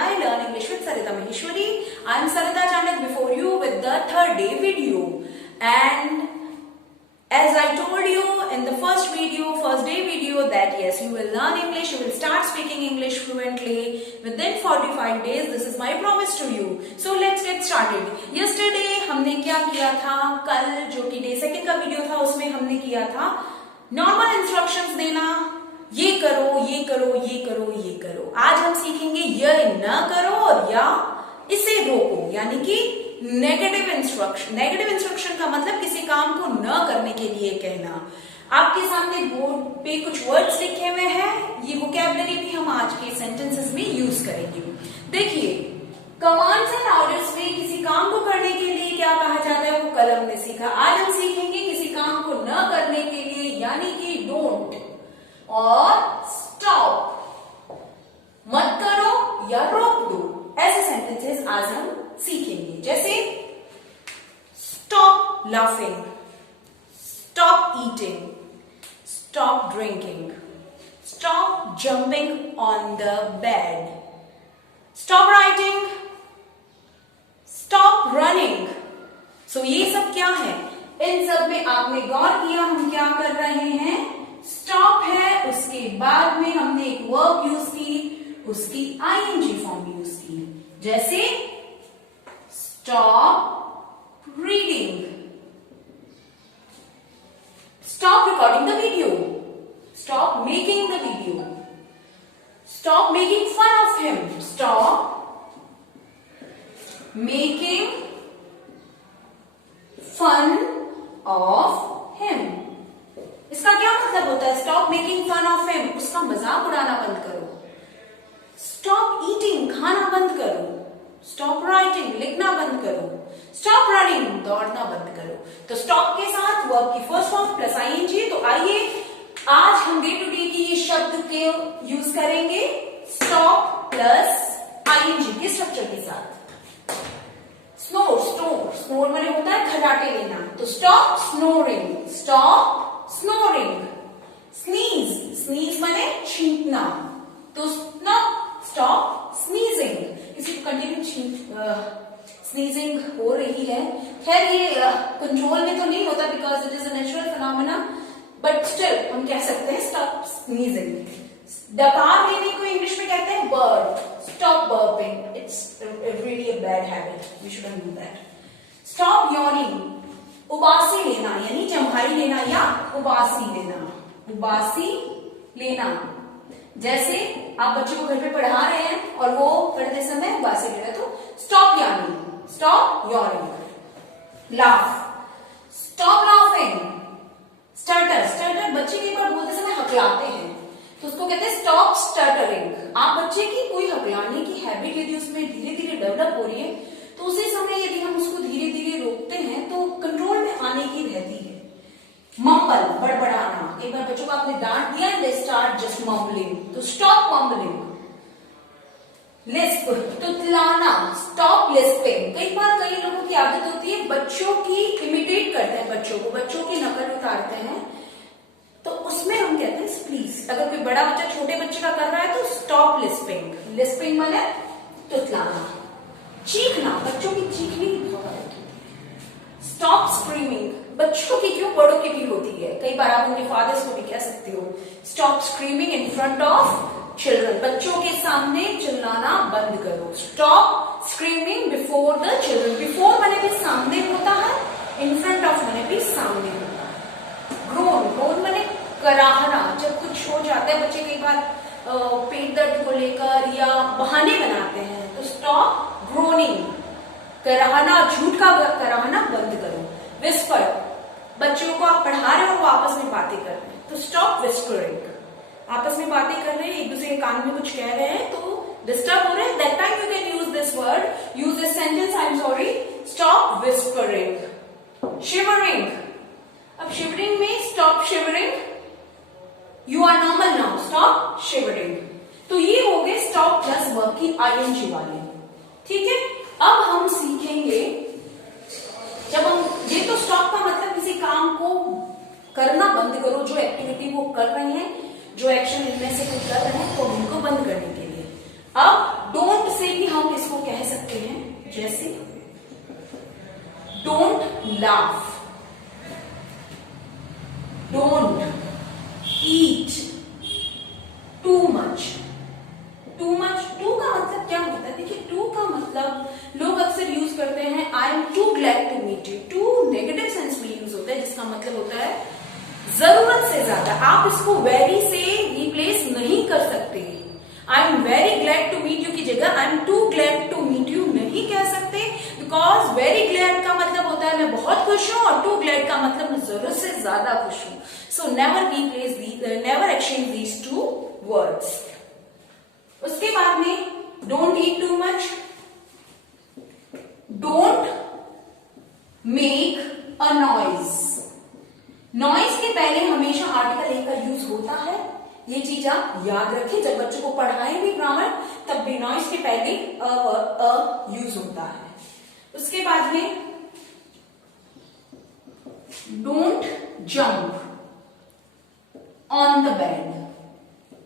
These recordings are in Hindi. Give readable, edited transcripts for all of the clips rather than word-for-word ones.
my Learn English with Sarita Maheshwari. I am Sarita Chanak before you with the third day video. And as I told you in the first day video that yes, you will learn English, you will start speaking English fluently within 45 days. This is my promise to you. So let's get started. Yesterday हमने क्या किया था, कल जो कि डे सेकंड का वीडियो था उसमें हमने किया था नॉर्मल इंस्ट्रक्शंस देना, ये करो, ये करो, ये करो, ये करो. आज हम सीखेंगे ये न करो और या इसे रोको, यानी कि नेगेटिव इंस्ट्रक्शन. नेगेटिव इंस्ट्रक्शन का मतलब किसी काम को न करने के लिए कहना. आपके सामने बोर्ड पे कुछ वर्ड्स लिखे हुए हैं, ये वोकैबुलरी भी हम आज के सेंटेंसेस में यूज करेंगे. देखिए, कमांड्स एंड ऑर्डर्स में किसी काम को करने के लिए क्या कहा जाता है वो कल हमने सीखा. आज हम सीखेंगे किसी काम को न करने के लिए, यानी कि डोंट और स्टॉप, मत करो या रोक दो, ऐसे सेंटेंसेस आज हम सीखेंगे. जैसे stop laughing, stop eating, stop drinking, stop jumping on the bed, stop writing, stop running. So ये सब क्या है? इन सब में आपने गौर किया हम क्या कर रहे हैं? स्टॉप है, उसके बाद में हमने एक वर्ब यूज की, उसकी आईएनजी फॉर्म यूज की. जैसे stop reading, stop recording the video, stop making the video, stop making fun of him, stop making fun of him. इसका क्या मतलब होता है? Stop making fun of him, उसका मजाक उड़ाना बंद करो. स्टॉप ईटिंग, खाना बंद करो. स्टॉप राइटिंग, लिखना बंद करो. स्टॉप रनिंग, दौड़ना बंद करो. तो स्टॉप के साथ वर्ब की फर्स्ट फॉर्म प्लस आईएनजी. तो आइए आज हम डे टू डे की ये शब्द के यूज करेंगे स्टॉप प्लस आईएनजी के स्ट्रक्चर के साथ. स्नोर, स्नोर, स्नोर माने होता है खर्राटे लेना, तो stop snoring, stop snoring. Sneeze, sneeze माने छींकना, तो स्टॉप स्नीजिंग. किसी को कंटिन्यू स्नीजिंग हो रही है, खैर ये कंट्रोल में तो नहीं होता because it is a natural phenomena, but still हम कह सकते हैं स्टॉप स्नीजिंग. डकार लेने को इंग्लिश में कहते हैं burp. Stop burping, it's really a bad habit, we shouldn't do that. Stop yawning, उबासी लेना यानी जम्हाई लेना या उबासी लेना, उबासी लेना. जैसे आप बच्चे को घर पे पढ़ा रहे हैं और वो पढ़ते समय उबासी ले रहे हैं, तो stop yawning, stop yawning. Laugh, stop laughing. Stutter, stutter बच्चे के ऊपर बोलते समय हकलाते हैं, तो उसको कहते हैं स्टॉप स्टटरिंग. आप बच्चे की कोई हकलाने की हैबिट यदि उसमें धीरे धीरे डेवलप हो रही है, तो उसी समय यदि हम उसको धीरे धीरे रोकते हैं तो कंट्रोल में आने की रहती है. मम्बल, बड़बड़ाना. एक बार बच्चों को आपने डांट दिया, दे स्टार्ट जस्ट मम्बलिंग, तो स्टॉप मम्बलिंग. लिस्प, तुतलाना, स्टॉप लिस्पिंग. कई बार कई लोगों की आदत होती है बच्चों की इमिटेट करते हैं, बच्चों की नकल उतारते हैं, तो उसमें हम कहते हैं प्लीज. अगर कोई बड़ा बच्चा छोटे बच्चे का कर रहा है तो स्टॉप लिस्पिंग. लिस्पिंग माने तुतलाना. चीखना, बच्चों की चीखने की बहुत आदत होती है. स्टॉप स्क्रीमिंग, बच्चों की क्यों बड़ों की भी होती है, कई बार आप उनके फादर्स को भी कह सकते हो. Stop screaming in front of children, बच्चों के सामने चिल्लाना बंद करो. Stop screaming before the children. Before माने भी सामने होता है, इन फ्रंट ऑफ माने भी सामने होता है. ग्रोन, ग्रोन माने कराहना. जब कुछ हो जाता है, बच्चे कई बार पेट दर्द को लेकर या बहाने बनाते हैं, तो स्टॉप ग्रोनिंग, कराहना, झूठ का कराहना बंद करो. विस्पर, बच्चों को आप पढ़ा रहे हो और वो आपस में बातें कर रहे हैं, तो स्टॉप विस्परिंग. आपस में बातें कर रहे हैं, एक दूसरे के कान में कुछ कह रहे हैं तो डिस्टर्ब हो रहे हैं, that time you can use this word, use this sentence, I am sorry, stop whispering. Shivering, अब शिवरिंग में stop shivering, you are normal now, stop shivering. तो ये हो गए स्टॉप प्लस वर्ब की आईएनजी वाले. ठीक है, अब हम सीखेंगे, जब हम ये तो स्टॉप का मतलब किसी काम को करना बंद करो, जो एक्टिविटी वो कर रहे हैं, जो एक्शन इनमें से कुछ कर रहे हैं तो उनको बंद करने के लिए. अब डोंट से भी हम इसको कह सकते हैं, जैसे don't laugh, don't eat too much. Too much, too का मतलब क्या होता है? देखिए, टू का मतलब लोग अक्सर यूज करते हैं I am too glad to meet you. Too negative sense में यूज होता है, जिसका मतलब होता है जरूरत से ज्यादा। आप इसको वेरी से रिप्लेस नहीं कर सकते। I am very glad to meet you की जगह I am too glad to meet you नहीं कह सकते, बिकॉज वेरी ग्लैड का मतलब होता है मैं बहुत खुश हूं, और टू ग्लैड का मतलब मैं जरूरत से ज्यादा खुश हूं। So never replace never exchange these two words. उसके बाद में don't eat too much, don't make a noise. Noise के पहले हमेशा आर्टिकल ए का यूज होता है, ये चीज आप याद रखें। जब बच्चों को पढ़ाएं भी ग्रामर, तब भी नॉइज के पहले अ यूज होता है। उसके बाद में don't jump on the bed,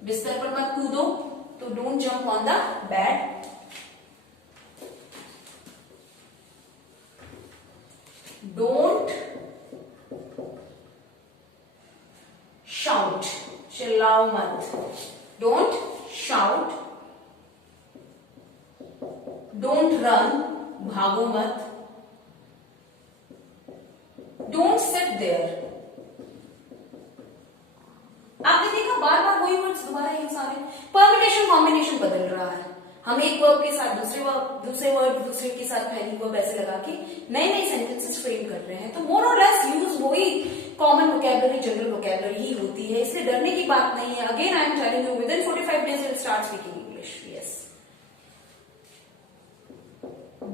बिस्तर पर मत कूदो, तो don't jump on the bed. Don't shout, चिल्लाओ मत, डोंट शाउट। डोंट रन, भागो मत। Don't sit there. आपने देखा बार बार वही वर्ड्स दोबारा यूज आ रहे हैं। परम्यूटेशन कॉम्बिनेशन बदल रहा है। हम एक वर्ब के साथ दूसरे वर्ड दूसरे के साथ पहली वर्ब ऐसे लगा के नए नए सेंटेंसेस फ्रेम कर रहे हैं। तो मोर और लेस यूज वही कॉमन वोकैबुलरी, जनरल वोकैबुलरी ही होती है, इसलिए डरने की बात नहीं है। Again I am telling you, within 45 days will start speaking English. Yes.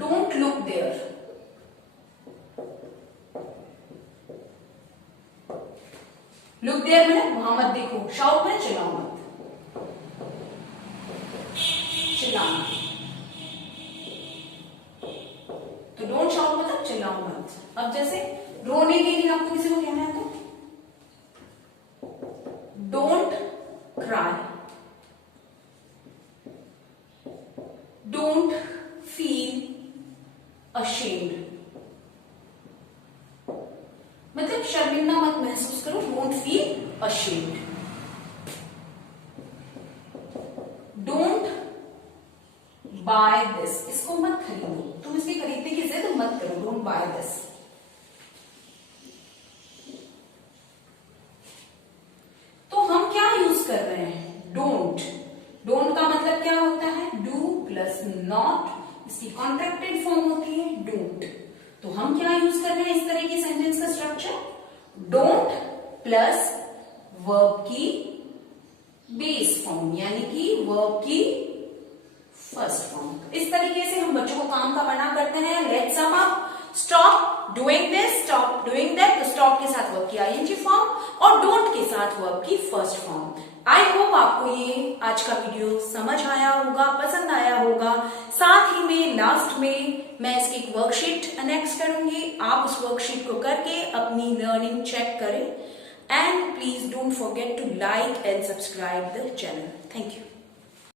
Don't look there, look there मैंने वहां मत देखो। शाउट में चिल्लाओ मत, चिल्लाओ। तो डोंट शाउट मतलब चिल्लाओ मत। अब जैसे रोने के लिए आपको किसी को कहना है तो don't cry, don't feel ashamed, मतलब शर्मिंदा मत महसूस करो, don't feel ashamed. Don't by this, इसको मत खरीदो, तुम इसकी खरीदने की जिद मत करो, डोंट बाय दिस। तो हम क्या यूज कर रहे हैं? डोंट। डोंट का मतलब क्या होता है? डू प्लस नॉट, इसकी कॉन्ट्रैक्टेड फॉर्म होती है डोंट। तो हम क्या यूज कर रहे हैं इस तरह के सेंटेंस का स्ट्रक्चर? डोंट प्लस वर्ब की बेस फॉर्म, यानी कि वर्ब की फर्स्ट फॉर्म। इस तरीके से हम बच्चों को काम का बना करते हैं। Let's sum up, stop doing this, stop doing that. तो स्टॉप के साथ वर्ब की आईएनजी फॉर्म और डोंट के साथ वर्ब की फर्स्ट फॉर्म। आई होप आपको ये आज का वीडियो समझ आया होगा, पसंद आया होगा। साथ ही में लास्ट में मैं इसकी एक वर्कशीट अनेक्स करूंगी, आप उस वर्कशीट को करके अपनी लर्निंग चेक करें। And please don't forget to like and subscribe the channel. Thank you.